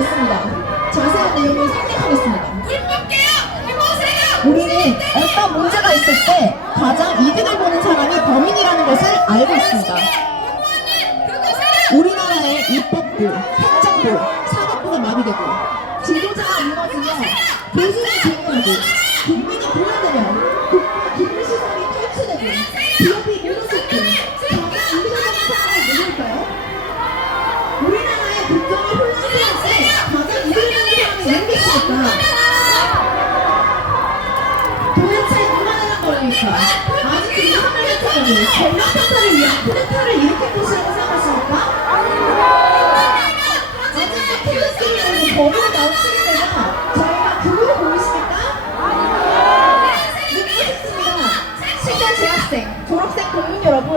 있습니다. 자세한 내용을 설명하겠습니다. 우리는 어떤 문제가 있을 때 가장 이득을 보는 사람이 범인이라는 것을 알고 있습니다. 우리나라의 입법부, 행정부, 사법부가 마비되고 지도자가 무너지며 교수가 제명하고 국민이 불안되며 기술시설이 탈취되고 기업이 무너질 때 가장 이득을 보는 사람이 누구일까요? 우리나라의 국정이 혼란스러울 때 가장 이득을 보는 사람이 누구겠습니까? 도대체 누가 내는 거니까 아직 그 사람을 했다니 전략 평타를 위한 쿠데타를 일으킬 것이라고 생각하십니까? 아직도 텔레스를 범인을 마주치게 되면 저희가 그룹을 보이십니까? 묻겠습니다. 신대 재학생, 졸업생 국민 여러분,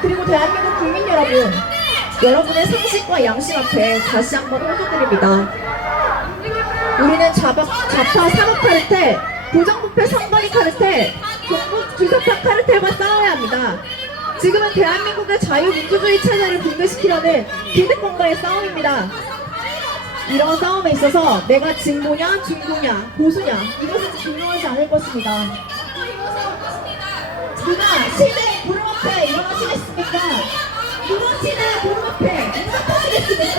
그리고 대한민국 국민 여러분, 여러분의 상식과 양심 앞에 다시 한번 호소드립니다. 우리는 좌파 산업 카르텔, 부정부패 선거리 카르텔, 종북 주사파 카르텔과 싸워야 합니다. 지금은 대한민국의 자유민주주의 체제를 붕괴시키려는 기득권과의 싸움입니다. 이런 싸움에 있어서 내가 진보냐, 중도냐, 보수냐 이것은 중요하지 않을 것입니다. 누가 시대의 구름 앞에 일어나시겠습니까? 누가 시대의 구름 앞에 응답하시겠습니까?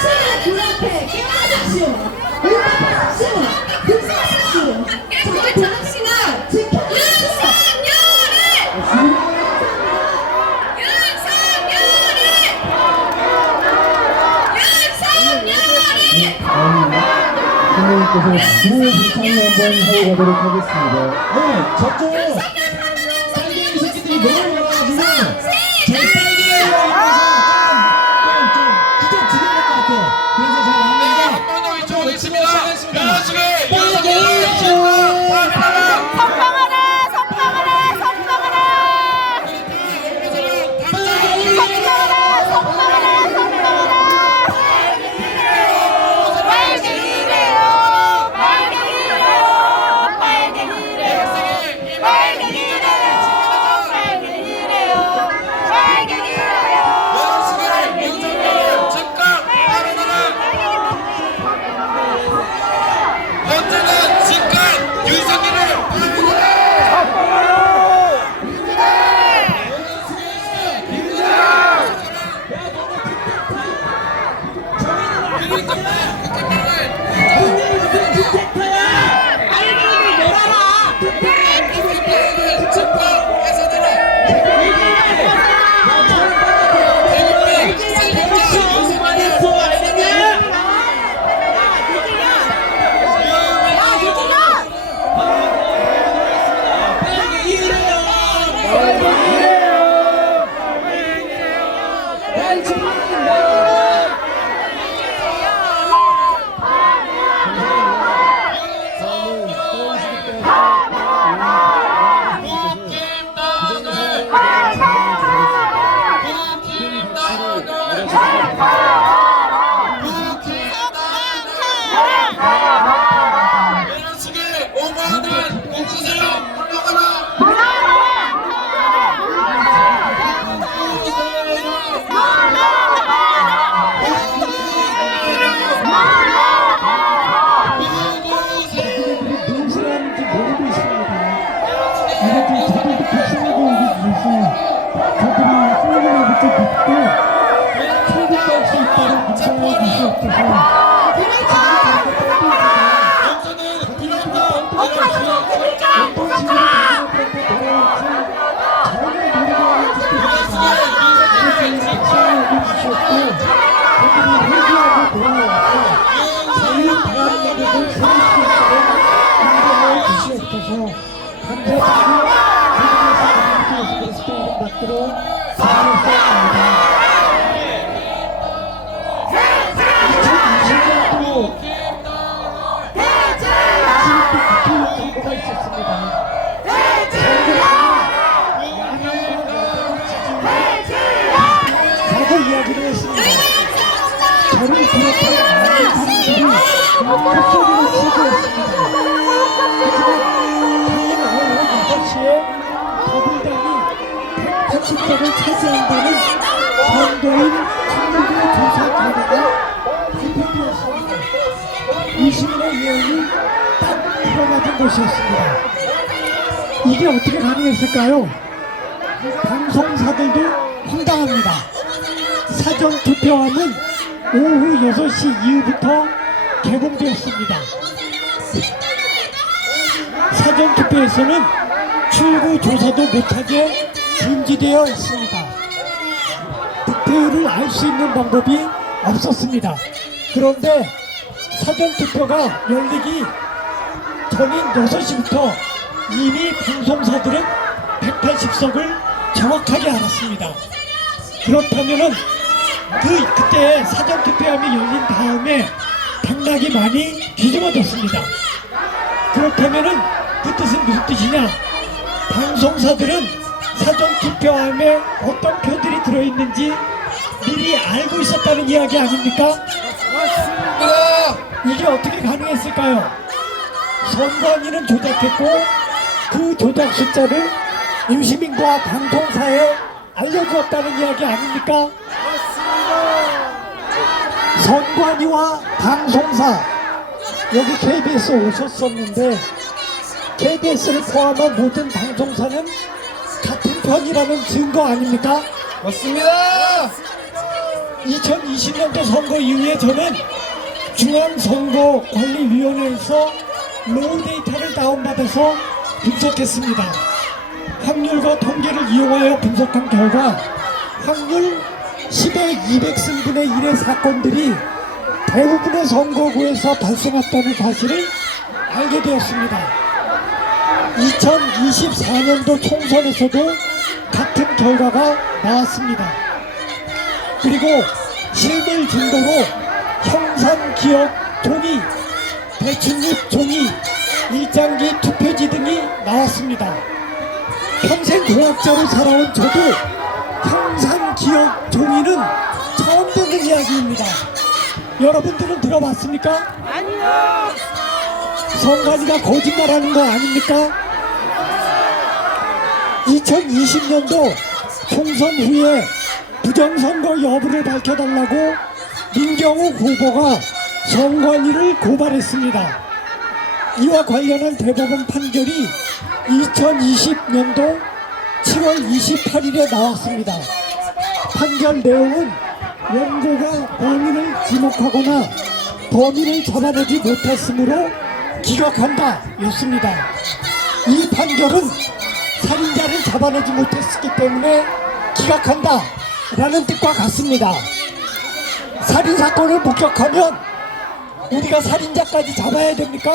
시대의 구름 앞에 깨어나십시오. 응답하십시오. 불쌍하십시오. 저희 대한민국을 지켜주십시오. 선생님께서 구호불창을 한번 하고 가도록 하겠습니다. 네, 저쪽 빨갱이 새끼들이 너무 많아가지고 저 빨갱이에 있어서 좀 구경 드릴 것 같아요. 그래서 제가 나왔는데 한 번 더 외쳐보겠습니다. 여러분의 언제나 직관 윤석열을 이야기를 했습니다. 저를 비롯한 많은 사람들이 목소리를 치고 있습니다. 하지만 당연한 8시에 더불당이 180석을 차지한다는 선거인 중국의 조사 결과가 발표됩니다. 유시민의 유언이 딱 들어맞은 곳이었습니다. 이게 어떻게 가능했을까요? 방송사들도 황당합니다. 사전 투표함은 오후 6시 이후부터 개봉되었습니다. 사전 투표에서는 출구 조사도 못하게 금지되어 있습니다. 득표율을 알 수 있는 방법이 없었습니다. 그런데 사전 투표가 열리기 전인 6시부터 이미 방송사들은 180석을 정확하게 알았습니다. 그렇다면은 그때 사전 투표함이 열린 다음에 당락이 많이 뒤집어졌습니다. 그렇다면은 그 뜻은 무슨 뜻이냐? 방송사들은 사전 투표함에 어떤 표들이 들어있는지 미리 알고 있었다는 이야기 아닙니까? 이게 어떻게 가능했을까요? 선관위는 조작했고 그 조작 숫자를 유시민과 방송사에 알려주었다는 이야기 아닙니까? 선관위와 방송사, 여기 KBS 오셨었는데 KBS를 포함한 모든 방송사는 같은 편이라는 증거 아닙니까? 맞습니다. 2020년도 선거 이후에 저는 중앙선거관리위원회에서 로우 데이터를 다운받아서 분석했습니다. 확률과 통계를 이용하여 분석한 결과 확률 10의 200승분의 1의 사건들이 대부분의 선거구에서 발생했다는 사실을 알게 되었습니다. 2024년도 총선에서도 같은 결과가 나왔습니다. 그리고 실물 증거로 형상기억 종이, 대출입 종이, 일장기 투표지 등이 나왔습니다. 평생 공학자로 살아온 저도 형상기억 종이는 처음 듣는 이야기입니다. 여러분들은 들어봤습니까? 아니요. 선관위가 거짓말하는 거 아닙니까? 2020년도 총선 후에 부정선거 여부를 밝혀달라고 민경욱 후보가 선관위를 고발했습니다. 이와 관련한 대법원 판결이 2020년도 7월 28일에 나왔습니다. 판결 내용은 원고가 범인을 지목하거나 범인을 잡아내지 못했으므로 기각한다 였습니다. 이 판결은 살인자를 잡아내지 못했기 때문에 기각한다 라는 뜻과 같습니다. 살인사건을 목격하면 우리가 살인자까지 잡아야 됩니까?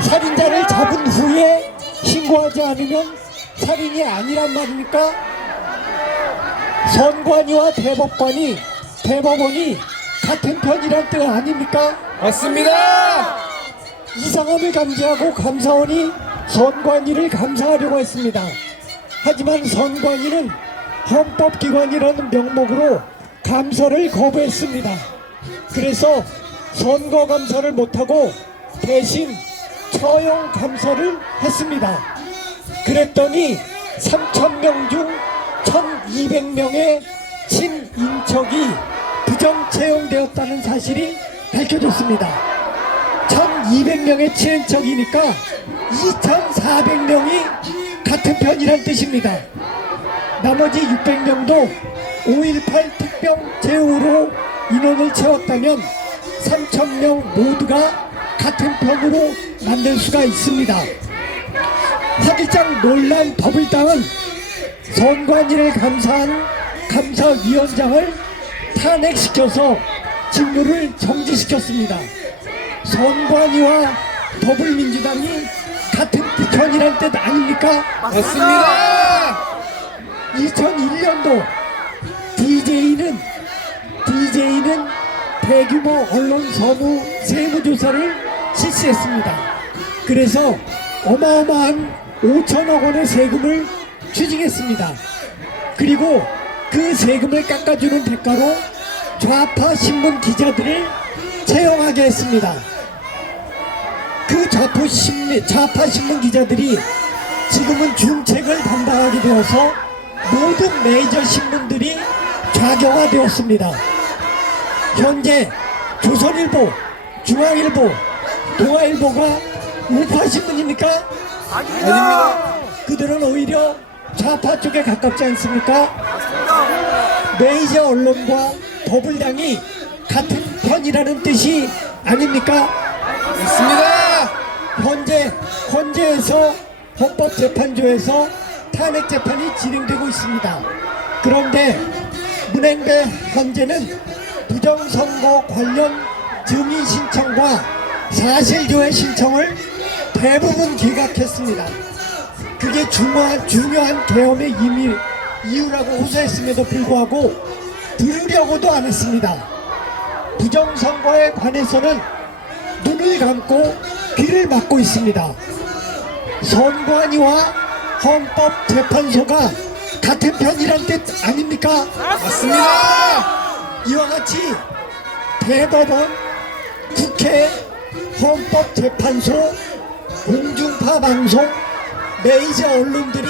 살인자를 잡은 후에 신고하지 않으면 살인이 아니란 말입니까? 선관위와 대법원이 같은 편이란 뜻 아닙니까? 맞습니다. 이상함을 감지하고 감사원이 선관위를 감사하려고 했습니다. 하지만 선관위는 헌법기관이라는 명목으로 감사를 거부했습니다. 그래서 선거감사를 못하고 대신 처형 감사를 했습니다. 그랬더니 3,000명 중 1,200명의 친인척이 부정 채용되었다는 사실이 밝혀졌습니다. 1,200명의 친인척이니까 2,400명이 같은 편이란 뜻입니다. 나머지 600명도 5.18 특병 제후로 인원을 채웠다면 3,000명 모두가 같은 편으로 만들 수가 있습니다. 사실상 논란 더블당은 선관위를 감사한 감사위원장을 탄핵시켜서 직무를 정지시켰습니다. 선관위와 더불민주당이 같은 편이란 뜻 아닙니까? 맞습니다. 2001년도 DJ는 대규모 언론 선후 세무조사를 실시했습니다. 그래서 어마어마한 5천억 원의 세금을 추징했습니다. 그리고 그 세금을 깎아주는 대가로 좌파 신문 기자들을 채용하게 했습니다. 그 좌파 신문 기자들이 지금은 중책을 담당하게 되어서 모든 메이저 신문들이 좌경화되었습니다. 현재 조선일보, 중앙일보, 동아일보가 우파 신문입니까? 아닙니다. 그들은 오히려 좌파 쪽에 가깝지 않습니까? 메이저 언론과 더불당이 같은 편이라는 뜻이 아닙니까? 맞습니다. 헌재에서 헌법재판소에서 탄핵 재판이 진행되고 있습니다. 그런데 문행배 헌재는 부정선거 관련 증인 신청과 사실조회 신청을 대부분 기각했습니다. 그게 중요한 계엄의 이유라고 호소했음에도 불구하고 들으려고도 안 했습니다. 부정선거에 관해서는 눈을 감고 귀를 막고 있습니다. 선관위와 헌법재판소가 같은 편이란 뜻 아닙니까? 맞습니다. 이와 같이 대법원, 국회, 헌법재판소, 공중파 방송, 메이저 언론들이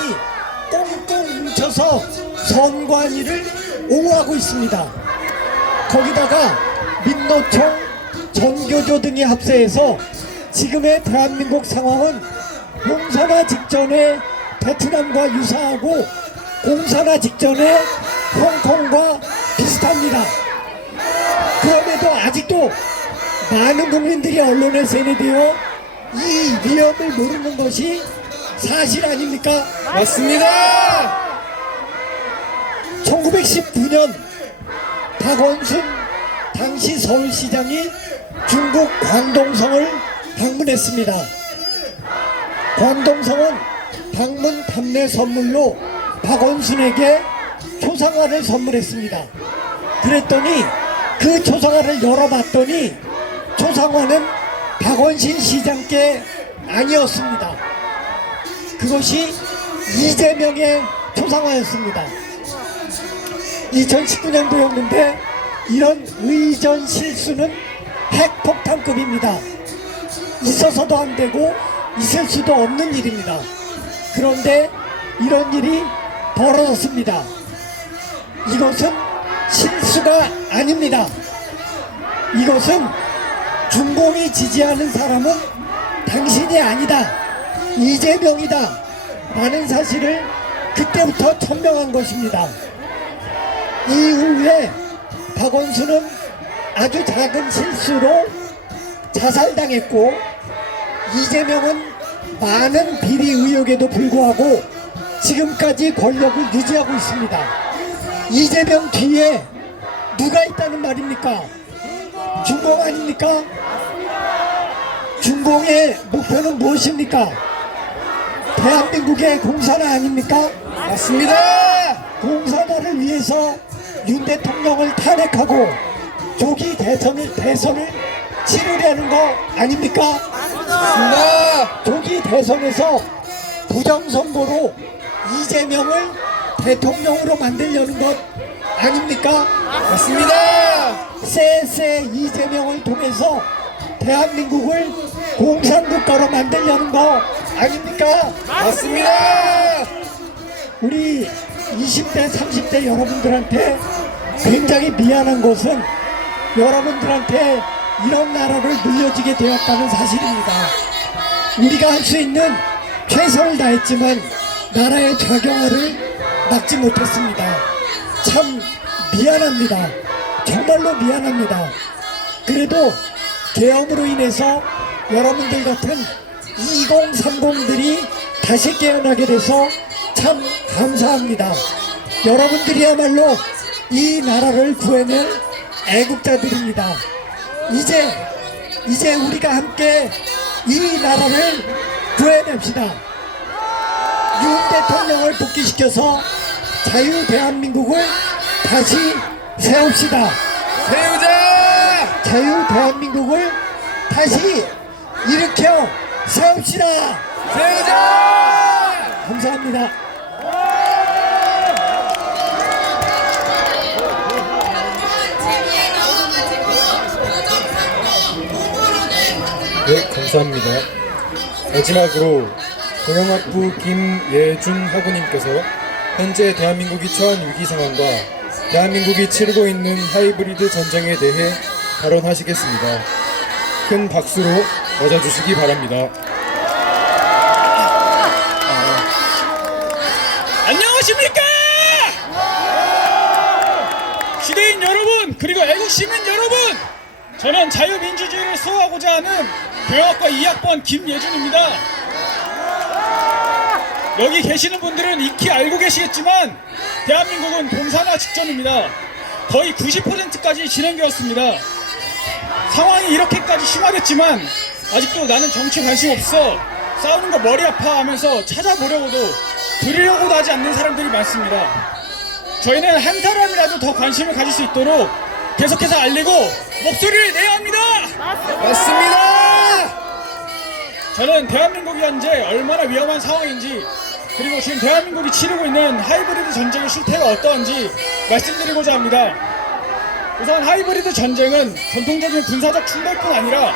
꽁꽁 뭉쳐서 선관위를 옹호하고 있습니다. 거기다가 민노총, 전교조 등이 합세해서 지금의 대한민국 상황은 공산화 직전의 베트남과 유사하고 공산화 직전의 홍콩과 비슷합니다. 그럼에도 아직도 많은 국민들이 언론에 세뇌되어 이 위험을 모르는 것이 사실 아닙니까? 맞습니다. 1919년 박원순 당시 서울시장이 중국 광동성을 방문했습니다. 광동성은 방문 답례 선물로 박원순에게 초상화를 선물했습니다. 그랬더니 그 초상화를 열어봤더니 초상화는 박원순 시장께 아니었습니다. 그것이 이재명의 초상화였습니다. 2019년도였는데 이런 의전 실수는 핵폭탄급입니다. 있어서도 안 되고 있을 수도 없는 일입니다. 그런데 이런 일이 벌어졌습니다. 이것은 실수가 아닙니다. 이것은 중공이 지지하는 사람은 당신이 아니다, 이재명이다 라는 사실을 그때부터 천명한 것입니다. 이후에 박원순은 아주 작은 실수로 자살당했고 이재명은 많은 비리 의혹에도 불구하고 지금까지 권력을 유지하고 있습니다. 이재명 뒤에 누가 있다는 말입니까? 중공 아닙니까? 중공의 목표는 무엇입니까? 대한민국의 공산화 아닙니까? 맞습니다. 공산화를 위해서 윤 대통령을 탄핵하고 조기 대선을 치르려는 거 아닙니까? 맞습니다. 조기 대선에서 부정선거로 이재명을 대통령으로 만들려는 것 아닙니까? 맞습니다. 쎄쎄 이재명을 통해서 대한민국을 공산국가로 만들려는 거 아닙니까? 맞습니다. 우리 20대, 30대 여러분들한테 굉장히 미안한 것은 여러분들한테 이런 나라를 물려주게 되었다는 사실입니다. 우리가 할 수 있는 최선을 다했지만 나라의 좌경화를 막지 못했습니다. 참 미안합니다. 정말로 미안합니다. 그래도 계엄으로 인해서 여러분들 같은 2030들이 다시 깨어나게 돼서 참 감사합니다. 여러분들이야말로 이 나라를 구해낼 애국자들입니다. 이제 우리가 함께 이 나라를 구해냅시다. 윤 대통령을 복귀시켜서 자유 대한민국을 다시 세웁시다. 세우자. 자유 대한민국을 다시 일으켜 세웁시다. 세우자. 감사합니다. 네, 감사합니다. 마지막으로 동영학부 김예준 학우님께서 현재 대한민국이 처한 위기 상황과 대한민국이 치르고 있는 하이브리드 전쟁에 대해 발언하시겠습니다. 큰 박수로 맞아주시기 바랍니다. 안녕하십니까? 시대인 여러분, 그리고 애국 시민 여러분, 저는 자유민주주의를 수호하고자 하는 경영학과 2학번 김예준입니다. 여기 계시는 분들은 익히 알고 계시겠지만 대한민국은 공산화 직전입니다. 거의 90%까지 진행되었습니다. 상황이 이렇게까지 심화됐지만 아직도 나는 정치 관심 없어, 싸우는 거 머리 아파 하면서 찾아보려고도 들으려고도 하지 않는 사람들이 많습니다. 저희는 한 사람이라도 더 관심을 가질 수 있도록 계속해서 알리고 목소리를 내야 합니다. 맞습니다. 저는 대한민국이 현재 얼마나 위험한 상황인지, 그리고 지금 대한민국이 치르고 있는 하이브리드 전쟁의 실태가 어떠한지 말씀드리고자 합니다. 우선 하이브리드 전쟁은 전통적인 군사적 충돌뿐 아니라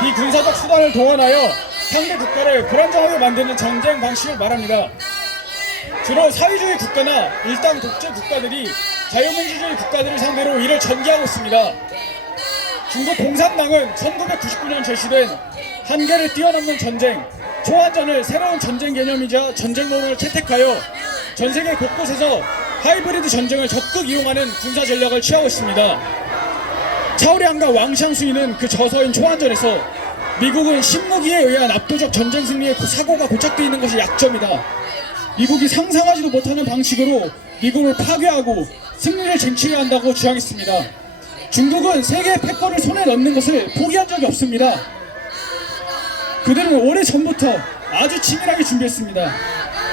비군사적 수단을 동원하여 상대 국가를 불안정하게 만드는 전쟁 방식을 말합니다. 주로 사회주의 국가나 일당 독재 국가들이 자유민주주의 국가들을 상대로 이를 전개하고 있습니다. 중국 공산당은 1999년 제시된 한계를 뛰어넘는 전쟁, 초안전을 새로운 전쟁 개념이자 전쟁론을 채택하여 전 세계 곳곳에서 하이브리드 전쟁을 적극 이용하는 군사 전략을 취하고 있습니다. 차오량과 왕샹수이는 그 저서인 초안전에서 미국은 신무기에 의한 압도적 전쟁 승리의 사고가 고착되어 있는 것이 약점이다, 미국이 상상하지도 못하는 방식으로 미국을 파괴하고 승리를 쟁취해야 한다고 주장했습니다. 중국은 세계의 패권을 손에 넣는 것을 포기한 적이 없습니다. 그들은 오래전부터 아주 치밀하게 준비했습니다.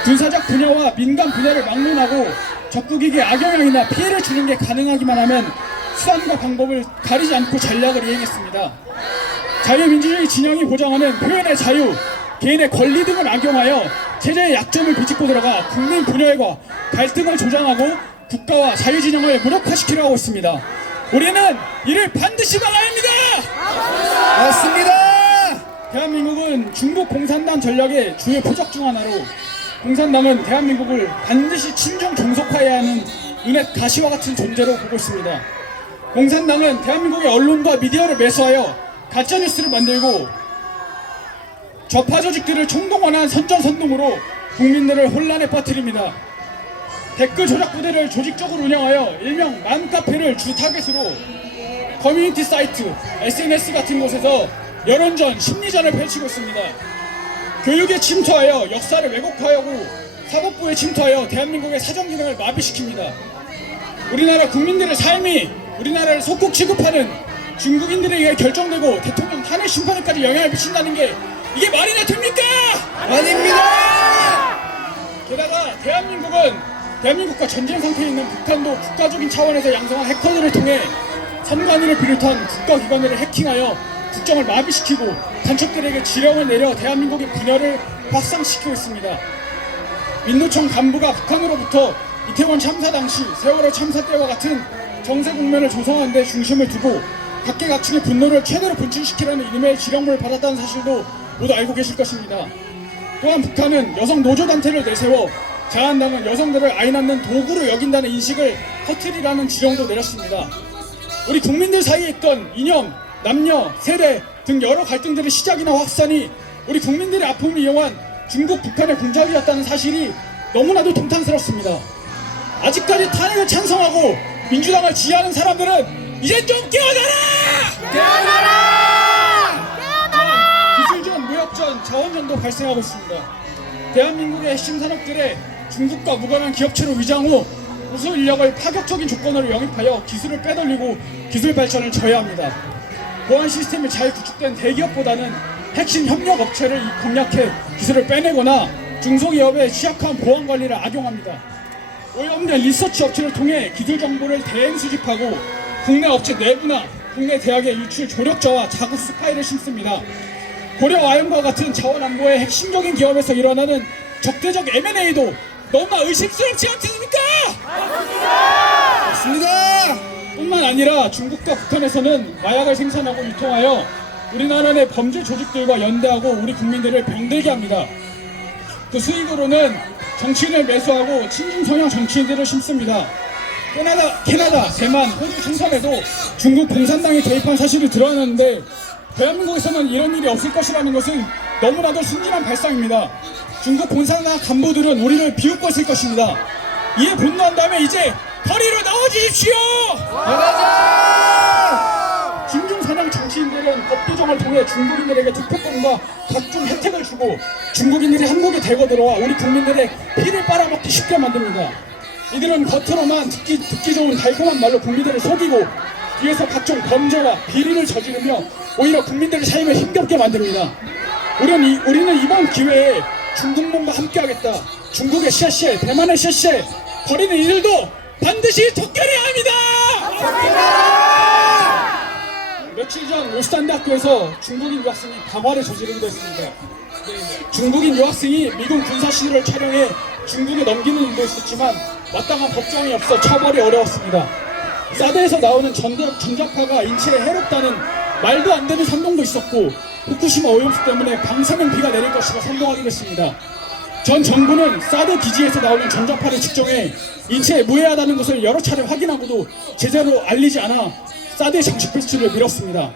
군사적 분야와 민간 분야를 막론하고 적국에게 악영향이나 피해를 주는 게 가능하기만 하면 수단과 방법을 가리지 않고 전략을 이행했습니다. 자유민주주의 진영이 보장하는 표현의 자유, 개인의 권리 등을 악용하여 체제의 약점을 비집고 들어가 국민 분열과 갈등을 조장하고 국가와 자유진영을 무력화시키려 하고 있습니다. 우리는 이를 반드시 막아야 합니다. 맞습니다. 대한민국은 중국 공산당 전략의 주요 표적 중 하나로, 공산당은 대한민국을 반드시 친중 종속화해야 하는 눈엣 가시와 같은 존재로 보고 있습니다. 공산당은 대한민국의 언론과 미디어를 매수하여 가짜뉴스를 만들고 좌파 조직들을 총동원한 선전선동으로 국민들을 혼란에 빠뜨립니다. 댓글 조작 부대를 조직적으로 운영하여 일명 맘카페를 주 타겟으로 커뮤니티 사이트, SNS 같은 곳에서 여론전, 심리전을 펼치고 있습니다. 교육에 침투하여 역사를 왜곡하고 사법부에 침투하여 대한민국의 사정기능을 마비시킵니다. 우리나라 국민들의 삶이 우리나라를 속국 취급하는 중국인들에 의해 결정되고 대통령 탄핵 심판에까지 영향을 미친다는 게 이게 말이나 됩니까? 아닙니다. 게다가 대한민국과 전쟁 상태에 있는 북한도 국가적인 차원에서 양성한 해커들을 통해 선관위를 비롯한 국가기관들을 해킹하여 국정을 마비시키고 간첩들에게 지령을 내려 대한민국의 분열을 확산시키고 있습니다. 민노총 간부가 북한으로부터 이태원 참사 당시 세월호 참사 때와 같은 정세 국면을 조성하는 데 중심을 두고 각계각층의 분노를 최대로 분출시키라는 이름의 지령을 받았다는 사실도 모두 알고 계실 것입니다. 또한 북한은 여성 노조단체를 내세워 자한당은 여성들을 아이 낳는 도구로 여긴다는 인식을 퍼뜨리라는 지령도 내렸습니다. 우리 국민들 사이에 있던 이념, 남녀, 세대 등 여러 갈등들의 시작이나 확산이 우리 국민들의 아픔을 이용한 중국, 북한의 군작이었다는 사실이 너무나도 통탄스럽습니다. 아직까지 탄핵을 찬성하고 민주당을 지지하는 사람들은 이제 좀 깨어나라! 기술전, 무역전, 자원전도 발생하고 있습니다. 대한민국의 핵심 산업들의 중국과 무관한 기업체로 위장 후 우수 인력을 파격적인 조건으로 영입하여 기술을 빼돌리고 기술 발전을 저해합니다. 보안 시스템이 잘 구축된 대기업보다는 핵심 협력 업체를 공략해 기술을 빼내거나 중소기업의 취약한 보안 관리를 악용합니다. 오염된 리서치 업체를 통해 기술 정보를 대행 수집하고 국내 업체 내부나 국내 대학의 유출 조력자와 자국 스파이를 심습니다. 고려 아연과 같은 자원 안보의 핵심적인 기업에서 일어나는 적대적 M&A도 너무나 의심스럽지 않습니까? 맞습니다. 뿐만 아니라 중국과 북한에서는 마약을 생산하고 유통하여 우리나라 내 범죄 조직들과 연대하고 우리 국민들을 병들게 합니다. 그 수익으로는 정치인을 매수하고 친중 성향 정치인들을 심습니다. 캐나다, 대만, 호주 총선에도 중국 공산당이 개입한 사실이 드러났는데 대한민국에서는 이런 일이 없을 것이라는 것은 너무나도 순진한 발상입니다. 중국 본사나 간부들은 우리를 비웃고 있을 것입니다. 이에 분노한다면 이제 거리로 나와주십시오! 김종사냥 정치인들은 법규정을 통해 중국인들에게 투표권과 각종 혜택을 주고 중국인들이 한국에 대거 들어와 우리 국민들의 피를 빨아먹기 쉽게 만듭니다. 이들은 겉으로만 듣기 좋은 달콤한 말로 국민들을 속이고 뒤에서 각종 범죄와 비리를 저지르며 오히려 국민들의 삶을 힘겹게 만듭니다. 우리는 이번 기회에 중국몽과 함께하겠다. 중국의 씨앗, 대만의 씨앗, 버리는 이들도 반드시 톡결해야 합니다. 며칠 전 울산대학교에서 중국인 유학생이 방화를 저지르기도 했습니다. 중국인 유학생이 미군 군사 시설을 촬영해 중국에 넘기는 일도 있었지만 마땅한 법정이 없어 처벌이 어려웠습니다. 사드에서 나오는 전자파가 인체에 해롭다는 말도 안 되는 선동도 있었고 후쿠시마 오염수 때문에 방사능 비가 내릴 것이라 선동하기도 했습니다. 전 정부는 사드 기지에서 나오는 전자파를 측정해 인체에 무해하다는 것을 여러 차례 확인하고도 제대로 알리지 않아 사드의 장식 배출을 미뤘습니다.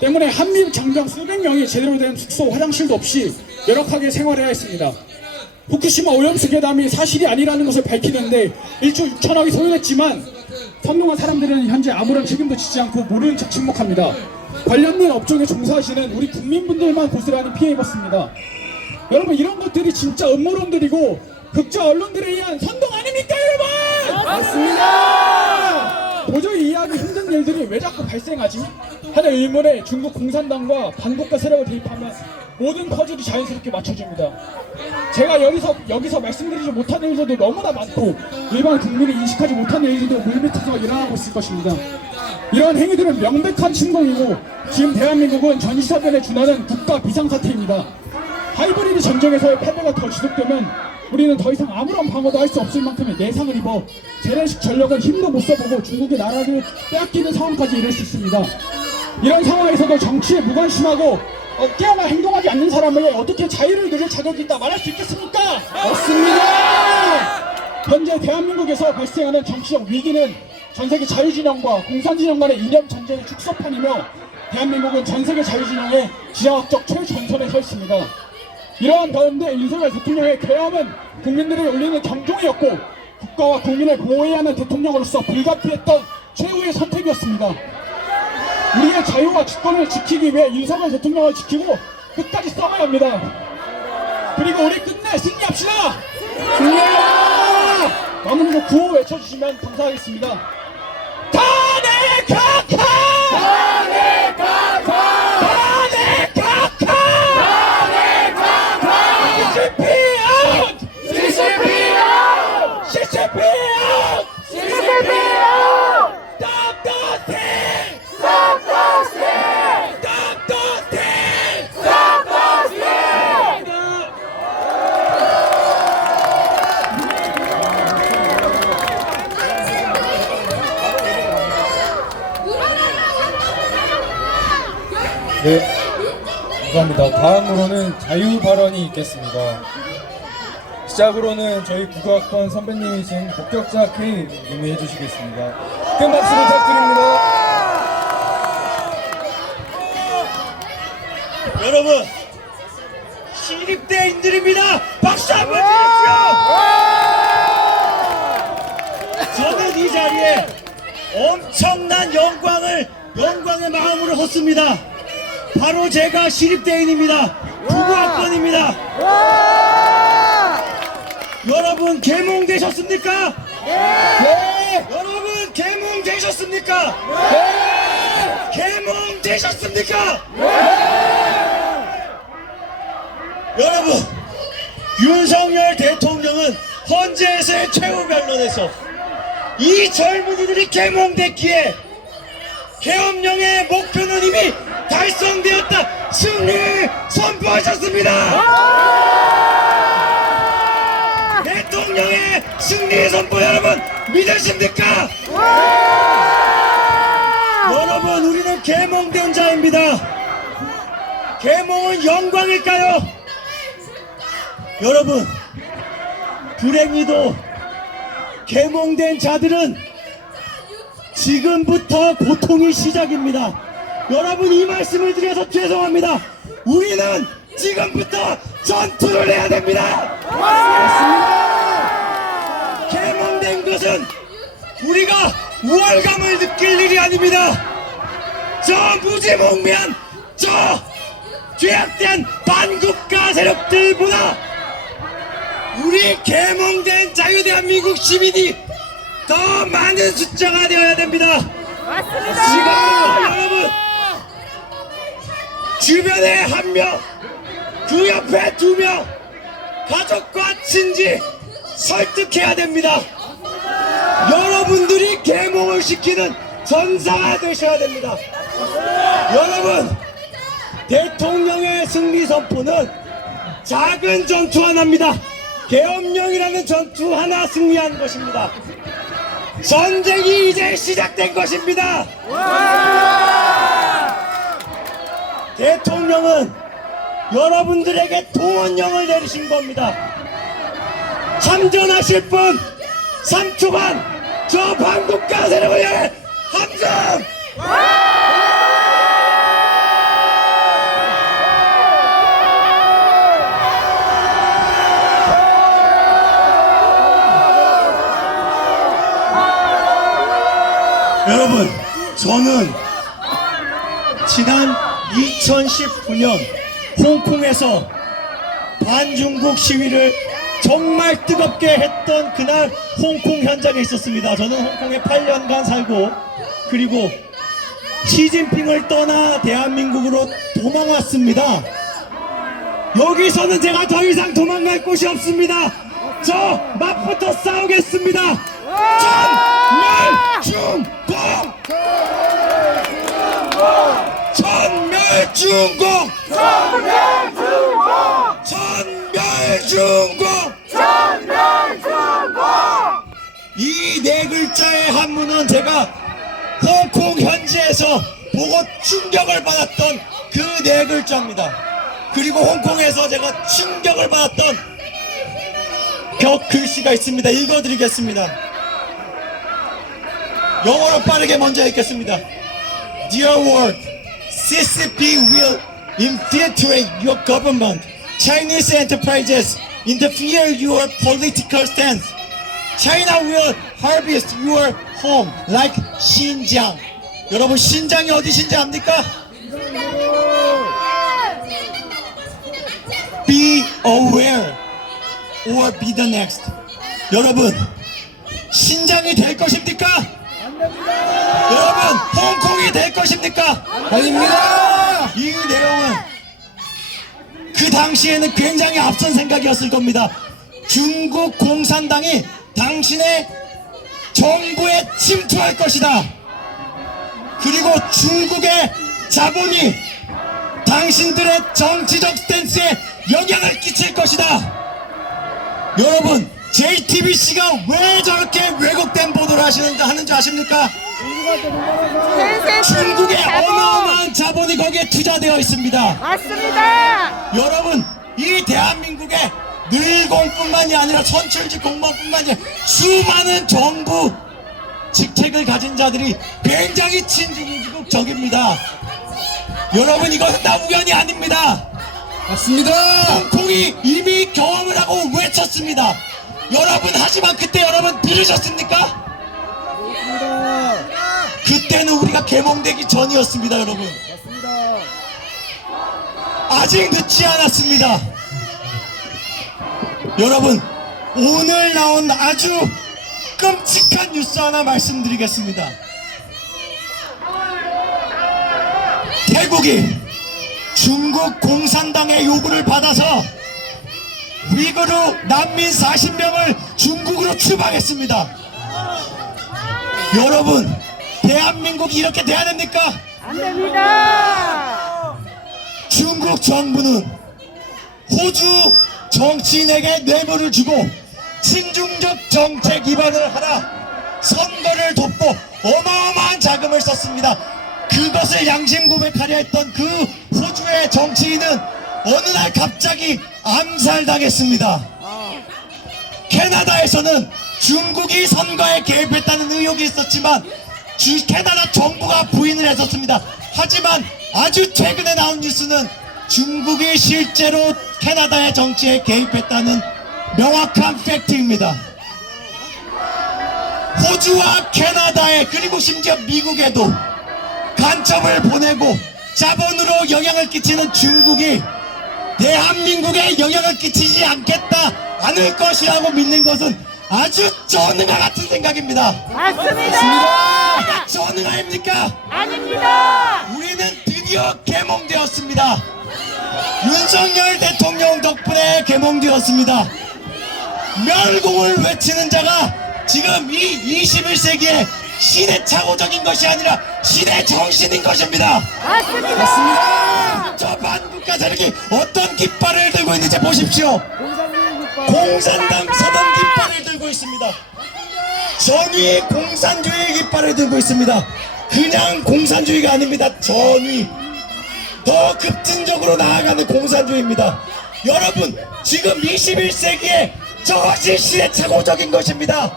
때문에 한미 장병 수백 명이 제대로 된 숙소 화장실도 없이 열악하게 생활해야 했습니다. 후쿠시마 오염수 괴담이 사실이 아니라는 것을 밝히는데 1조 6천억이 소요됐지만 선동한 사람들은 현재 아무런 책임도 지지 않고 모르는 척 침묵합니다. 관련된 업종에 종사하시는 우리 국민분들만 고스란히 피해 입었습니다. 여러분, 이런 것들이 진짜 음모론들이고 극좌 언론들에 의한 선동 아닙니까, 여러분? 맞습니다. 도저히 이해하기 힘든 일들이 왜 자꾸 발생하지? 하는 의문에 중국 공산당과 반국가 세력을 대입하면 모든 퍼즐이 자연스럽게 맞춰집니다. 제가 여기서 말씀드리지 못한 일들도 너무나 많고 일반 국민이 인식하지 못한 일들도 물밑에서 일어나고 있을 것입니다. 이런 행위들은 명백한 침공이고 지금 대한민국은 전시사변에 준하는 국가 비상사태입니다. 하이브리드 전쟁에서의 패배가 더 지속되면 우리는 더 이상 아무런 방어도 할 수 없을 만큼의 내상을 입어 재래식 전력은 힘도 못 써보고 중국의 나라를 빼앗기는 상황까지 이를 수 있습니다. 이런 상황에서도 정치에 무관심하고 깨어나 행동하지 않는 사람을 어떻게 자유를 누릴 자격이 있다 말할 수 있겠습니까? 맞습니다! 현재 대한민국에서 발생하는 정치적 위기는 전세계 자유진영과 공산진영 간의 이념 전쟁의 축소판이며 대한민국은 전세계 자유진영의 지향학적 최전선에 서 있습니다. 이러한 가운데 윤석열 대통령의 계엄은 국민들이 올리는 경종이었고 국가와 국민을 보호해야 하는 대통령으로서 불가피했던 최후의 선택이었습니다. 우리의 자유와 주권을 지키기 위해 윤석열 대통령을 지키고 끝까지 싸워야 합니다. 그리고 우리 끝내 승리합시다! 승리하라! 마음으로 구호 외쳐주시면 감사하겠습니다. 탄핵하카! 탄핵하카! 탄핵하카! 탄핵하카! CCP! CCP! CCP! Stop the thing! Stop the thing! Stop the thing! Stop the thing! 네, 감사합니다. 다음으로는 자유 발언이 있겠습니다. 시작으로는 저희 국어학번 선배님이신 복격자 K 님이 해주시겠습니다. 큰 박수 부탁드립니다. 여러분, 시립대인들입니다. 박수 한번 주십시오. 저는 이 자리에 엄청난 영광의 마음으로 섰습니다. 바로 제가 시립대인입니다. 국어학번입니다. 여러분, 계몽되셨습니까? 네. 여러분, 계몽되셨습니까? 네. 계몽되셨습니까? 여러분, 윤석열 대통령은 헌재에서의 최후 변론에서 이 젊은이들이 계몽됐기에 계엄령의 목표는 이미 달성되었다 승리 선포하셨습니다. 대통령의 승리 선포 여러분 믿으십니까? 여러분, 우리는 계몽된 자입니다. 계몽은 영광일까요? 여러분, 불행히도 계몽된 자들은 지금부터 고통이 시작입니다. 여러분 이 말씀을 드려서 죄송합니다. 우리는 지금부터 전투를 해야 됩니다. 개몽된 것은 우리가 우월감을 느낄 일이 아닙니다. 저 무지몽매한 저 죄악된 반국가 세력들보다 우리 개몽된 자유대한민국 시민이 더 많은 숫자가 되어야 됩니다. 지금 여러분 주변에 한 명, 그 옆에 2명, 가족과 친지 설득해야 됩니다. 여러분들이 계몽을 시키는 전사가 되셔야 됩니다. 여러분, 대통령의 승리 선포는 작은 전투 하나입니다. 계엄령이라는 전투 하나 승리한 것입니다. 전쟁이 이제 시작된 것입니다. 대통령은 여러분들에게 동원령을 내리신 겁니다. 참전하실 분 3초간 저 반국가 세력을 향해 함성! 여러분, 저는 지난 2019년 홍콩에서 반중국 시위를 정말 뜨겁게 했던 그날 홍콩 현장에 있었습니다. 저는 홍콩에 8년간 살고 그리고 시진핑을 떠나 대한민국으로 도망왔습니다. 여기서는 제가 더 이상 도망갈 곳이 없습니다. 저 맛부터 싸우겠습니다. 전멸중공! 전멸중공! 전멸중공! 이 네 글자의 한문은 제가 홍콩 현지에서 보고 충격을 받았던 그 네 글자입니다. 그리고 홍콩에서 제가 충격을 받았던 벽 글씨가 있습니다. 읽어드리겠습니다. 영어로 빠르게 먼저 읽겠습니다. Dear world, CCP will infiltrate your government. Chinese enterprises interfere your political stance. China will harvest your home like Xinjiang. 여러분 신장이 어디신지 압니까? Be aware or be the next. 여러분 신장이 될 것입니까? 여러분 홍콩이 될 것입니까? 아닙니다. 이 내용은 그 당시에는 굉장히 앞선 생각이었을 겁니다. 중국 공산당이 당신의 정부에 침투할 것이다. 그리고 중국의 자본이 당신들의 정치적 스탠스에 영향을 끼칠 것이다. 여러분 JTBC가 왜 저렇게 왜곡된 보도를 하는지 아십니까? 중국의 어마어마한 자본이 거기에 투자되어 있습니다. 맞습니다. 여러분 이 대한민국의 늘공뿐만이 아니라 선출직 공무원뿐만이 아니라 수많은 정부 직책을 가진 자들이 굉장히 친중국적입니다. 여러분 이것은 다 우연이 아닙니다. 맞습니다. 홍콩이 이미 경험을 하고 외쳤습니다. 여러분 하지만 그때 여러분 들으셨습니까? 그때는 우리가 개몽되기 전이었습니다. 여러분 아직 늦지 않았습니다. 여러분 오늘 나온 아주 끔찍한 뉴스 하나 말씀드리겠습니다. 태국이 중국 공산당의 요구를 받아서 위구르 난민 40명을 중국으로 추방했습니다. 여러분 대한민국이 이렇게 돼야 됩니까? 안 됩니다. 중국 정부는 호주 정치인에게 뇌물을 주고 친중적 정책 위반을 하라 선거를 돕고 어마어마한 자금을 썼습니다. 그것을 양심 고백하려 했던 그 호주의 정치인은 어느 날 갑자기 암살당했습니다. 캐나다에서는 중국이 선거에 개입했다는 의혹이 있었지만 캐나다 정부가 부인을 했었습니다. 하지만 아주 최근에 나온 뉴스는 중국이 실제로 캐나다의 정치에 개입했다는 명확한 팩트입니다. 호주와 캐나다에 그리고 심지어 미국에도 간첩을 보내고 자본으로 영향을 끼치는 중국이 대한민국에 영향을 끼치지 않을 것이라고 믿는 것은 아주 전능화 같은 생각입니다. 맞습니다. 전능화입니까? 아닙니다. 우리는 드디어 개몽되었습니다. 윤석열 대통령 덕분에 개몽되었습니다. 멸공을 외치는 자가 지금 이 21세기에 시대착오적인 것이 아니라 시대 정신인 것입니다. 맞습니다. 저 반국가 세력이 어떤 깃발을 들고 있는지 보십시오. 공산당 사단 깃발을 들고 있습니다. 전위 공산주의 깃발을 들고 있습니다. 그냥 공산주의가 아닙니다. 전위 더 급진적으로 나아가는 공산주의입니다. 여러분 지금 21세기에 저것이 시대착오적인 것입니다.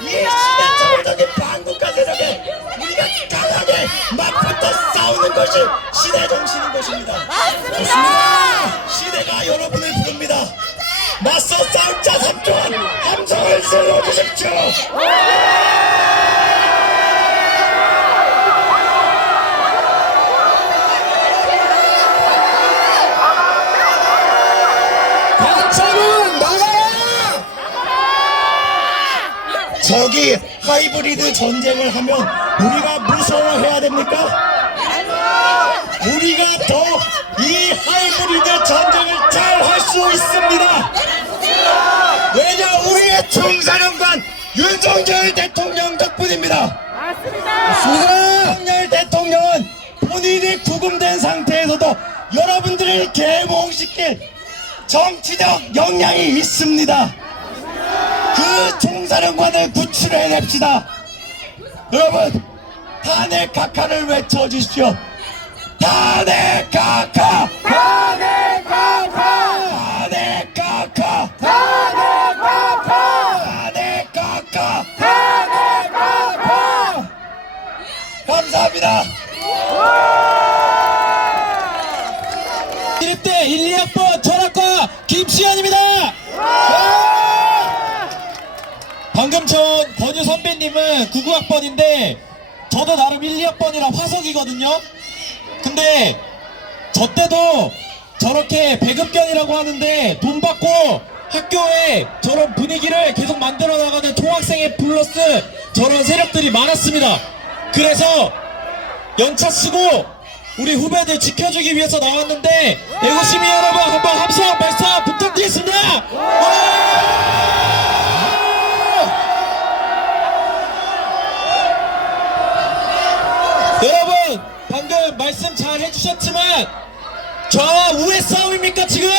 이 시대착오적인 반국가 세력에 우리가 강하게 맞붙어 싸우는 것이 시대 정신인 것입니다. 맞습니다. 시대가 여러분을 부릅니다. 맞서 싸울 자 3초간 함성을 질러주십시오. 간첩은 나가라! 저기 하이브리드 전쟁을 하면 우리가 무서워해야 됩니까? 우리가 더 이 하이브리드 전쟁을 잘 할 수 있습니다. 왜냐 우리의 총사령관 윤석열 대통령 덕분입니다. 윤석열 대통령은 본인이 구금된 상태에서도 여러분들을 개몽시킬 정치적 역량이 있습니다. 그 총사령관을 구출해냅시다. 여러분 탄핵 각하를 외쳐주십시오. 탄핵 각하! 탄핵 각하! 탄핵 각하! 탄핵 각하! 탄핵 각하! 탄핵 각하! 감사합니다. 1대 1, 2학번 철학과 김시현입니다. 방금 전 권유 선배님은 99학번인데 저도 나름 1, 2학번이라 화석이거든요. 근데 저 때도 저렇게 배급견이라고 하는데 돈 받고 학교에 저런 분위기를 계속 만들어 나가는 총학생회 플러스 저런 세력들이 많았습니다. 그래서 연차 쓰고 우리 후배들 지켜주기 위해서 나왔는데 애국시민 여러분 한번 함성 발사 부탁드리겠습니다. 여러분 방금 말씀 잘 해주셨지만 저와 우의 싸움입니까 지금?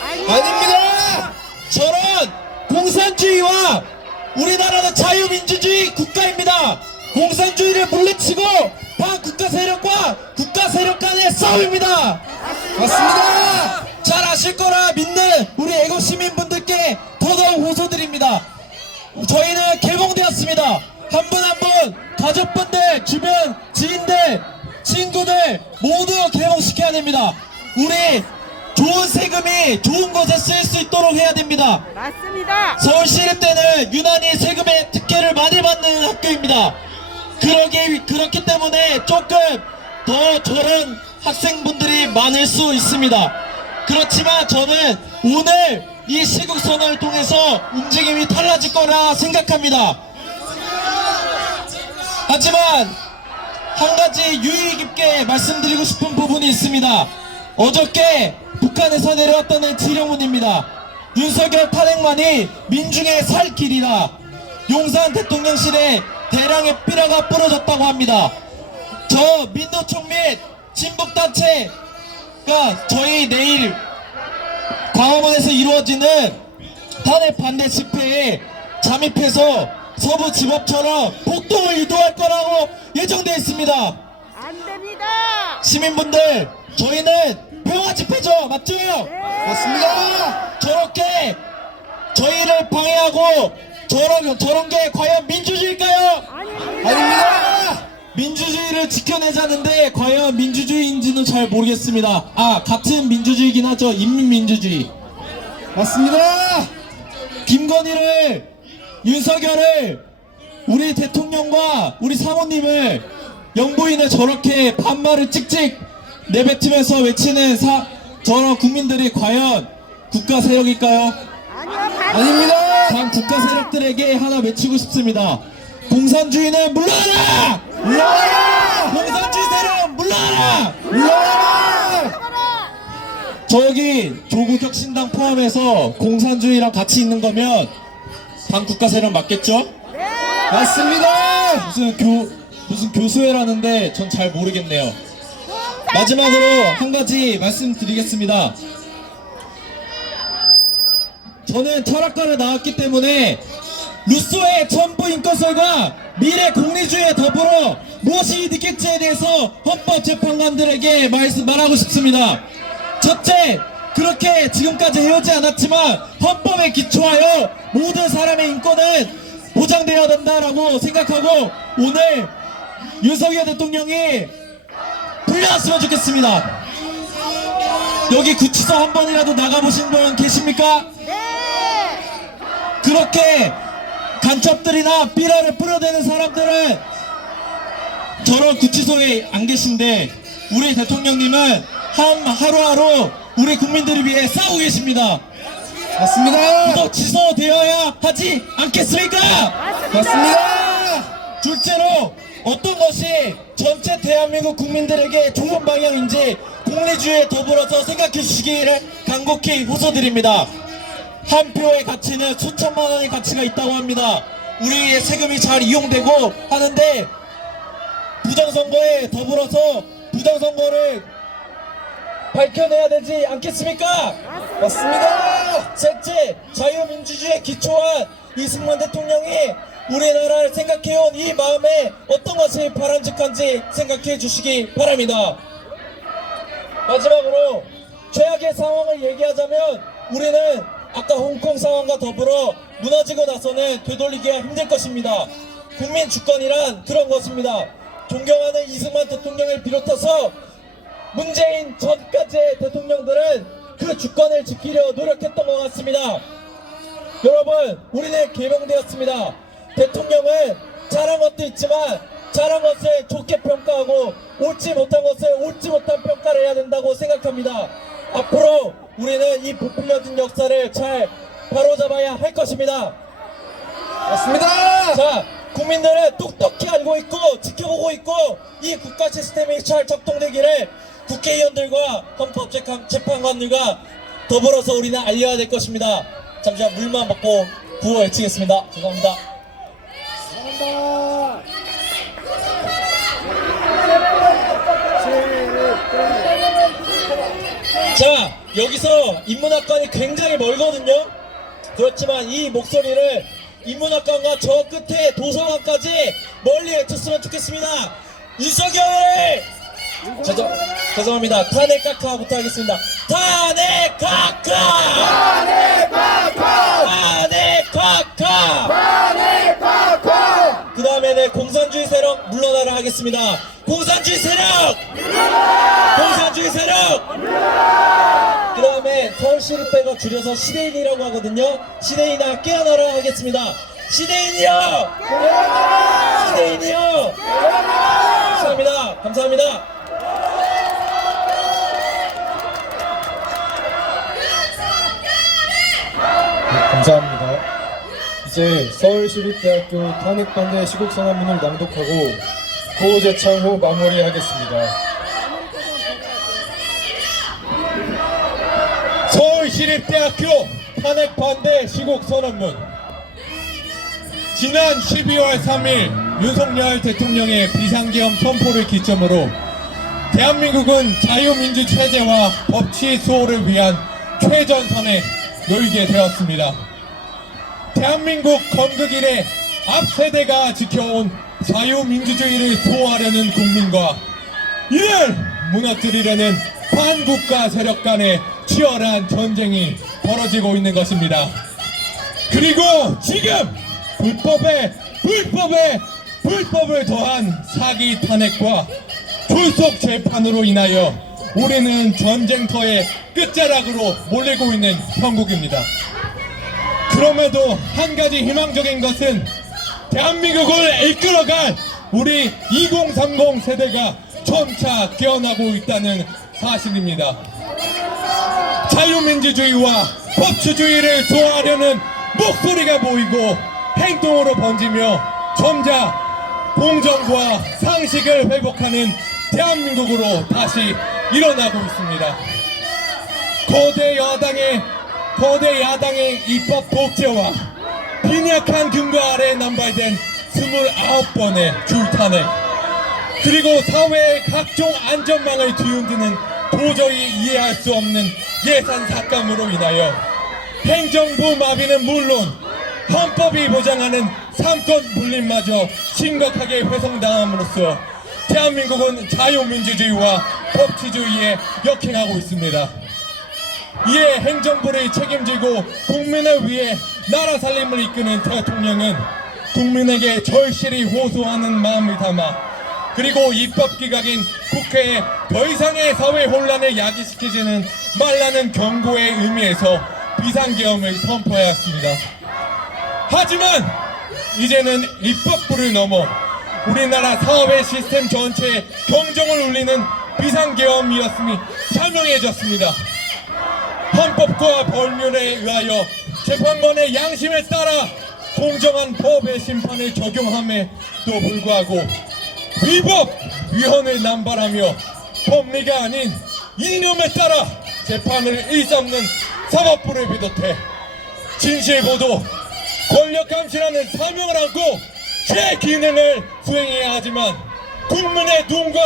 아닙니다. 저런 공산주의와 우리나라는 자유민주주의 국가입니다. 공산주의를 물리치고 반국가 세력과 국가 세력 간의 싸움입니다. 맞습니다. 잘 아실 거라 믿는 우리 애국 시민분들께 더더욱 호소드립니다. 저희는 개봉되었습니다. 한 분 한 분 가족분들, 주변 지인들, 친구들 모두 개봉시켜야 됩니다. 우리 좋은 세금이 좋은 곳에 쓰일 수 있도록 해야 됩니다. 맞습니다. 서울시립대는 유난히 세금의 특혜를 많이 받는 학교입니다. 그렇기 때문에 조금 더 저런 학생분들이 많을 수 있습니다. 그렇지만 저는 오늘 이 시국선언을 통해서 움직임이 달라질 거라 생각합니다. 하지만 한 가지 유의 깊게 말씀드리고 싶은 부분이 있습니다. 어저께 북한에서 내려왔다는 지령문입니다. 윤석열 탄핵만이 민중의 살 길이라 용산 대통령실에 대량의 삐라가 부러졌다고 합니다. 저 민노총 및 친북단체가 저희 내일 광화문에서 이루어지는 탄핵 반대 집회에 잠입해서 서부 집합처럼 폭동을 유도할 거라고 예정되어 있습니다. 안 됩니다. 시민분들 저희는 평화 집회죠, 맞죠? 맞습니다. 저렇게 저희를 방해하고 저런 게 과연 민주주의일까요? 아닙니다. 아닙니다. 민주주의를 지켜내자는데 과연 민주주의인지는 잘 모르겠습니다. 아, 같은 민주주의긴 하죠. 인민민주주의. 맞습니다. 김건희를, 윤석열을, 우리 대통령과 우리 사모님을 영부인을 저렇게 반말을 찍찍 내뱉으면서 외치는 저런 국민들이 과연 국가 세력일까요? 아닙니다. 단 국가 세력들에게 하나 외치고 싶습니다. 공산주의는 물러나라! 물러나라! 공산주의 세력 물러나라! 물러나라! 저기 조국혁신당 포함해서 공산주의랑 같이 있는 거면 반 국가 세력 맞겠죠? 맞습니다. 무슨 교수회라는데 전 잘 모르겠네요. 마지막으로 한 가지 말씀드리겠습니다. 저는 철학과를 나왔기 때문에 루소의 천부 인권설과 미래 공리주의에 더불어 무엇이 이득일지에 대해서 헌법재판관들에게 말하고 싶습니다. 첫째, 그렇게 지금까지 해오지 않았지만 헌법에 기초하여 모든 사람의 인권은 보장되어야 된다라고 생각하고 오늘 윤석열 대통령이 풀려났으면 좋겠습니다. 여기 구치소 한 번이라도 나가보신 분 계십니까? 그렇게 간첩들이나 삐라를 뿌려대는 사람들은 저런 구치소에 안 계신데 우리 대통령님은 하루하루 우리 국민들을 위해 싸우고 계십니다. 맞습니다. 구속 취소되어야 하지 않겠습니까? 맞습니다. 둘째로 어떤 것이 전체 대한민국 국민들에게 좋은 방향인지 공리주의에 더불어서 생각해 주시기를 간곡히 호소드립니다. 한 표의 가치는 수천만 원의 가치가 있다고 합니다. 우리의 세금이 잘 이용되고 하는데 부정선거에 더불어서 부정선거를 밝혀내야 되지 않겠습니까? 맞습니다. 셋째, 자유민주주의에 기초한 이승만 대통령이 우리나라를 생각해온 이 마음에 어떤 것이 바람직한지 생각해 주시기 바랍니다. 마지막으로 최악의 상황을 얘기하자면 우리는 아까 홍콩 상황과 더불어 무너지고 나서는 되돌리기가 힘들 것입니다. 국민 주권이란 그런 것입니다. 존경하는 이승만 대통령을 비롯해서 문재인 전까지의 대통령들은 그 주권을 지키려 노력했던 것 같습니다. 여러분, 우리는 개명되었습니다. 대통령은 잘한 것도 있지만 잘한 것을 좋게 평가하고 옳지 못한 것을 옳지 못한 평가를 해야 된다고 생각합니다. 앞으로 우리는 이 부풀려진 역사를 잘 바로잡아야 할 것입니다. 맞습니다. 자, 국민들은 똑똑히 알고 있고 지켜보고 있고 이 국가 시스템이 잘 작동되기를 국회의원들과 헌법재판관들과 더불어서 우리는 알려야 될 것입니다. 잠시만 물만 먹고 구호 외치겠습니다. 죄송합니다. 자, 여기서 인문학관이 굉장히 멀거든요. 그렇지만 이 목소리를 인문학관과 저 끝에 도서관까지 멀리 외쳤으면 좋겠습니다. 윤석열! 죄송합니다. 탄핵카카부터 하겠습니다. 탄핵카카! 탄핵카카! 그 다음에는 공산주의 세력 물러나라 하겠습니다. 공산주의 세력! 공산주의 세력! 그 다음에 서울시립대가 줄여서 시대인이라고 하거든요. 시대인아 깨어나라 하겠습니다. 시대인이요! 시대인이요! 감사합니다. 감사합니다. 감사합니다. 이제 서울시립대학교 탄핵반대 시국선언문을 낭독하고 구호 제창 후 마무리하겠습니다. 서울시립대학교 탄핵반대 시국선언문. 지난 12월 3일 윤석열 대통령의 비상계엄 선포를 기점으로 대한민국은 자유민주 체제와 법치 수호를 위한 최전선에 놓이게 되었습니다. 대한민국 건국 이래 앞세대가 지켜온 자유민주주의를 수호하려는 국민과 이를 무너뜨리려는 반국가 세력 간의 치열한 전쟁이 벌어지고 있는 것입니다. 그리고 지금 불법의 불법을 더한 사기 탄핵과 졸속 재판으로 인하여 우리는 전쟁터의 끝자락으로 몰리고 있는 형국입니다. 그럼에도 한 가지 희망적인 것은 대한민국을 이끌어갈 우리 2030 세대가 점차 깨어나고 있다는 사실입니다. 자유민주주의와 법치주의를 소화하려는 목소리가 보이고 행동으로 번지며 점차 공정과 상식을 회복하는 대한민국으로 다시 일어나고 있습니다. 거대 야당의 입법 독재와 빈약한 근거 아래 남발된 29번의 줄탄핵, 그리고 사회의 각종 안전망을 뒤흔드는 도저히 이해할 수 없는 예산 삭감으로 인하여 행정부 마비는 물론 헌법이 보장하는 삼권 분립마저 심각하게 훼손당함으로써 대한민국은 자유민주주의와 법치주의에 역행하고 있습니다. 이에 행정부를 책임지고 국민을 위해 나라 살림을 이끄는 대통령은 국민에게 절실히 호소하는 마음을 담아 그리고 입법기각인 국회에 더 이상의 사회 혼란을 야기시키지는 말라는 경고의 의미에서 비상계엄을 선포하였습니다. 하지만 이제는 입법부를 넘어 우리나라 사회 시스템 전체의 경종을 울리는 비상계엄이었음이 자명해졌습니다. 헌법과 법률에 의하여 재판관의 양심에 따라 공정한 법의 심판을 적용함에도 불구하고 위헌을 남발하며 법리가 아닌 이념에 따라 재판을 일삼는 사법부를 비롯해 진실보도, 권력감시라는 사명을 안고 제 기능을 수행해야 하지만 국민의 눈과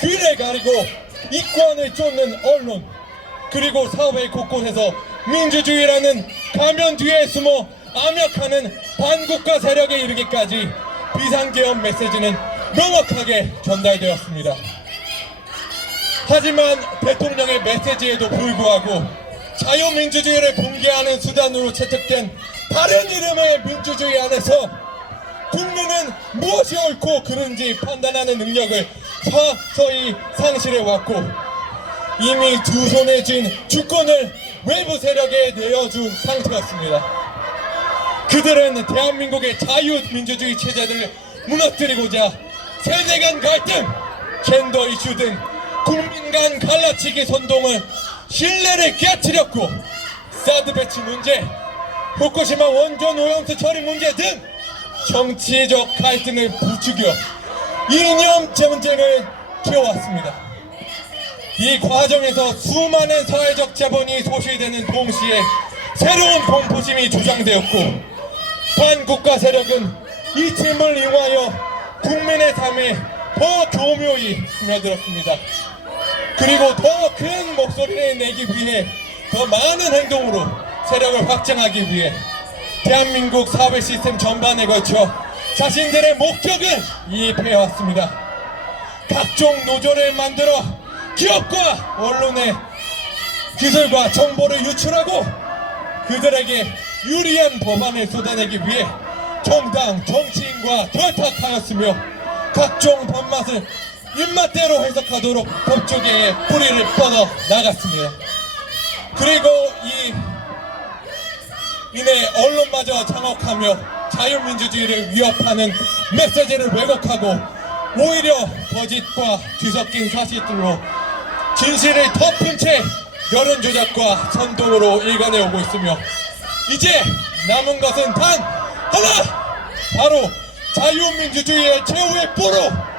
귀를 가리고 이권을 쫓는 언론, 그리고 사회 곳곳에서 민주주의라는 가면 뒤에 숨어 암약하는 반국가 세력에 이르기까지 비상계엄 메시지는 명확하게 전달되었습니다. 하지만 대통령의 메시지에도 불구하고 자유민주주의를 붕괴하는 수단으로 채택된 다른 이름의 민주주의 안에서 국민은 무엇이 옳고 그른지 판단하는 능력을 서서히 상실해왔고 이미 두 손에 쥔 주권을 외부 세력에 내어준 상태였습니다. 그들은 대한민국의 자유민주주의 체제를 무너뜨리고자 세대 간 갈등, 젠더 이슈 등 국민 간 갈라치기 선동을 신뢰를 깨트렸고 사드 배치 문제, 후쿠시마 원전 오염수 처리 문제 등 정치적 갈등을 부추겨 이념 전쟁을 키워왔습니다. 이 과정에서 수많은 사회적 자본이 소실되는 동시에 새로운 공포심이 조장되었고 반국가 세력은 이 팀을 이용하여 국민의 삶에 더 교묘히 스며들었습니다. 그리고 더 큰 목소리를 내기 위해 더 많은 행동으로 세력을 확장하기 위해 대한민국 사회 시스템 전반에 걸쳐 자신들의 목적을 이입해왔습니다. 각종 노조를 만들어 기업과 언론의 기술과 정보를 유출하고 그들에게 유리한 법안을 쏟아내기 위해 정당, 정치인과 결탁하였으며 각종 법맛을 입맛대로 해석하도록 법조계에 뿌리를 뻗어 나갔습니다. 그리고 이내 언론마저 장악하며 자유민주주의를 위협하는 메시지를 왜곡하고 오히려 거짓과 뒤섞인 사실들로 진실을 덮은 채 여론조작과 선동으로 일관해오고 있으며 이제 남은 것은 단 하나! 바로 자유민주주의의 최후의 뽀로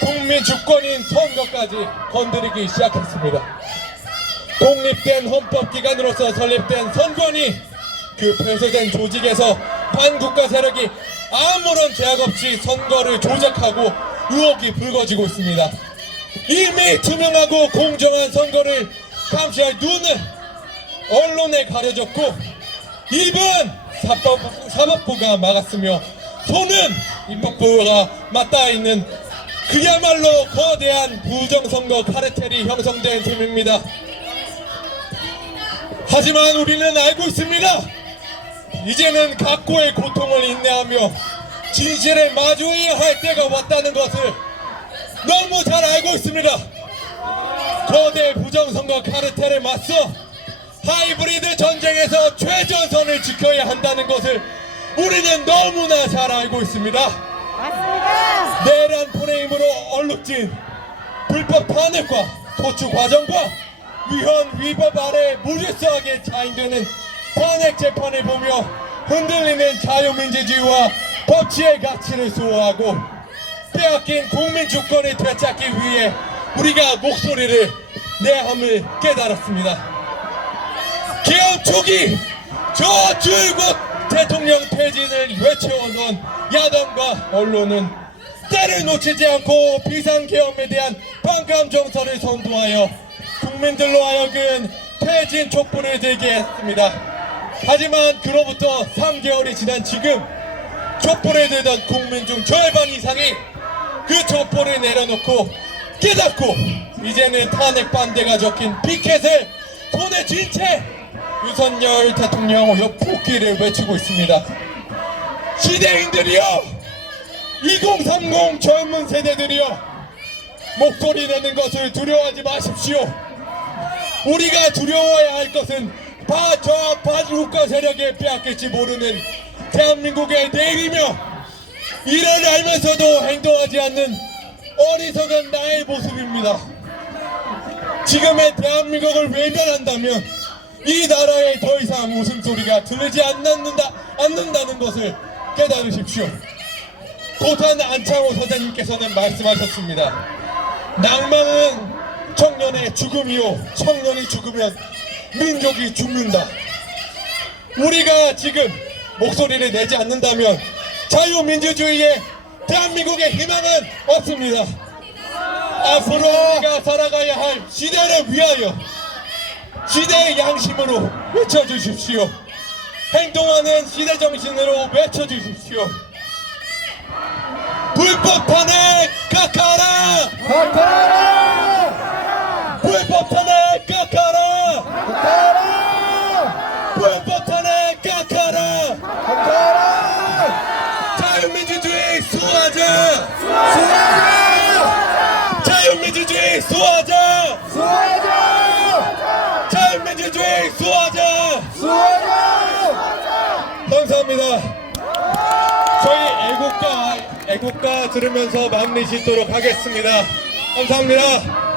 국민 주권인 선거까지 건드리기 시작했습니다. 독립된 헌법기관으로서 설립된 선관위, 그 폐쇄된 조직에서 반국가 세력이 아무런 제약 없이 선거를 조작하고 의혹이 불거지고 있습니다. 이미 투명하고 공정한 선거를 감시할 눈은 언론에 가려졌고 입은 사법부가 막았으며 손은 입법부가 맞닿아 있는 그야말로 거대한 부정선거 카르텔이 형성된 셈입니다. 하지만 우리는 알고 있습니다. 이제는 각고의 고통을 인내하며 진실을 마주해야 할 때가 왔다는 것을 너무 잘 알고 있습니다. 거대 부정선거 카르텔에 맞서 하이브리드 전쟁에서 최전선을 지켜야 한다는 것을 우리는 너무나 잘 알고 있습니다. 맞습니다. 내란 프레임으로 얼룩진 불법 탄핵과 도출 과정과 위헌 위법 아래 무질서하게 자행되는 탄핵 재판을 보며 흔들리는 자유민주주의와 법치의 가치를 수호하고 빼앗긴 국민 주권을 되찾기 위해 우리가 목소리를 내야 함을 깨달았습니다. 개헌 초기 저 줄곧 대통령 퇴진을 외쳐오던 야당과 언론은 때를 놓치지 않고 비상계엄에 대한 반감 정서를 선도하여 국민들로 하여금 퇴진 촛불을 들게 했습니다. 하지만 그로부터 3개월이 지난 지금 촛불을 들던 국민 중 절반 이상이 그 촛불을 내려놓고 깨닫고 이제는 탄핵 반대가 적힌 피켓을 손에 쥔 채 윤석열 대통령 폭기를 외치고 있습니다. 시대인들이여, 2030 젊은 세대들이여, 목소리 내는 것을 두려워하지 마십시오. 우리가 두려워해야 할 것은 바주국가 세력에 빼앗길지 모르는 대한민국의 내일이며 이를 알면서도 행동하지 않는 어리석은 나의 모습입니다. 지금의 대한민국을 외면한다면 이 나라에 더 이상 웃음소리가 들리지 않는다는 것을 깨달으십시오. 고탄 안창호 선생님께서는 말씀하셨습니다. 낭만은 청년의 죽음이요, 청년이 죽으면 민족이 죽는다. 우리가 지금 목소리를 내지 않는다면 자유민주주의의 대한민국의 희망은 없습니다. 앞으로 우리가 살아가야 할 시대를 위하여 시대의 양심으로 외쳐주십시오. 행동하는 시대 정신으로 외쳐주십시오. 불법 탄핵 깎아라! 깎아라! 불법 탄핵 깎아라! 깎아라! 불법 탄핵 깎아라! 깎아라! 자유민주주의 수호하자! 수호하자! 자유민주주의 수호하자! 수호하자! 자유민주주의 수호하자! 수호하자! 감사합니다. 저희 애국가 들으면서 마무리 짓도록 하겠습니다. 감사합니다.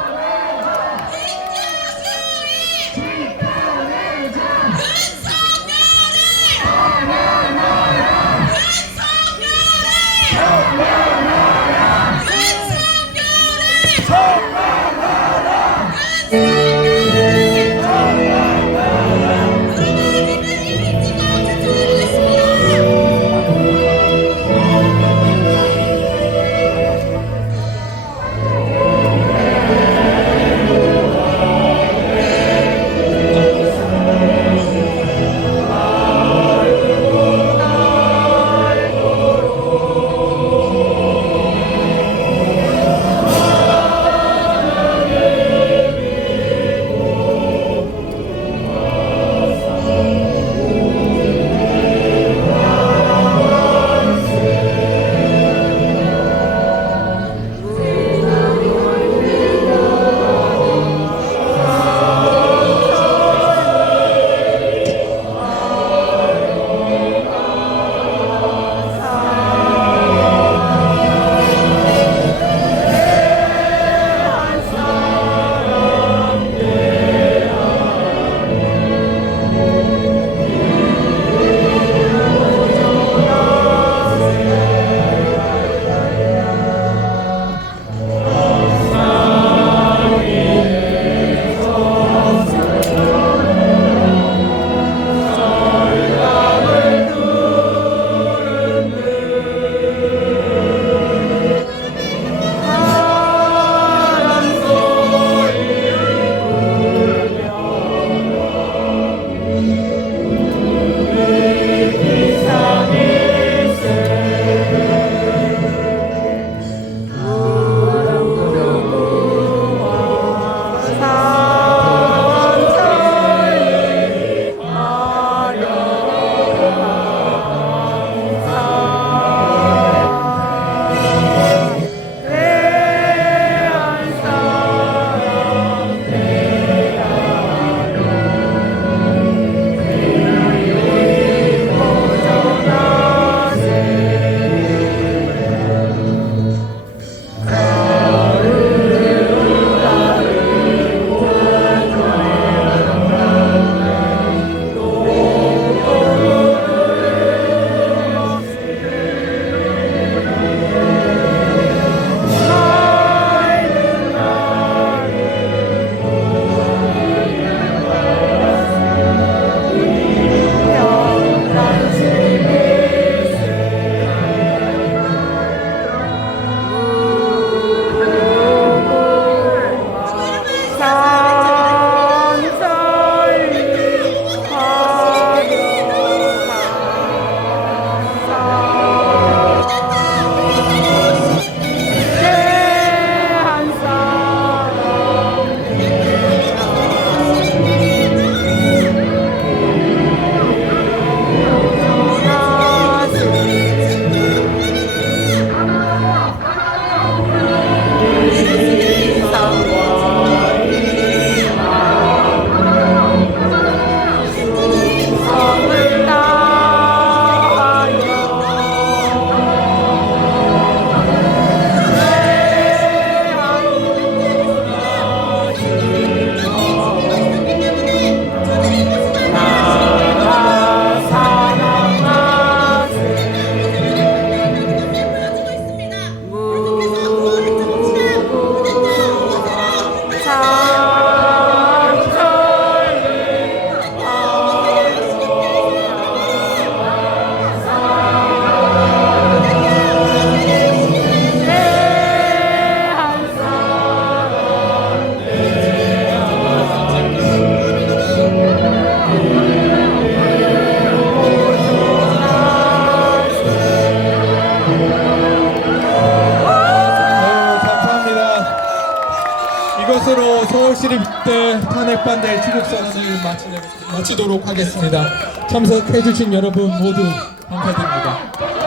한해반대 출국 선언을 마치도록 하겠습니다. 참석해주신 여러분 모두 감사드립니다.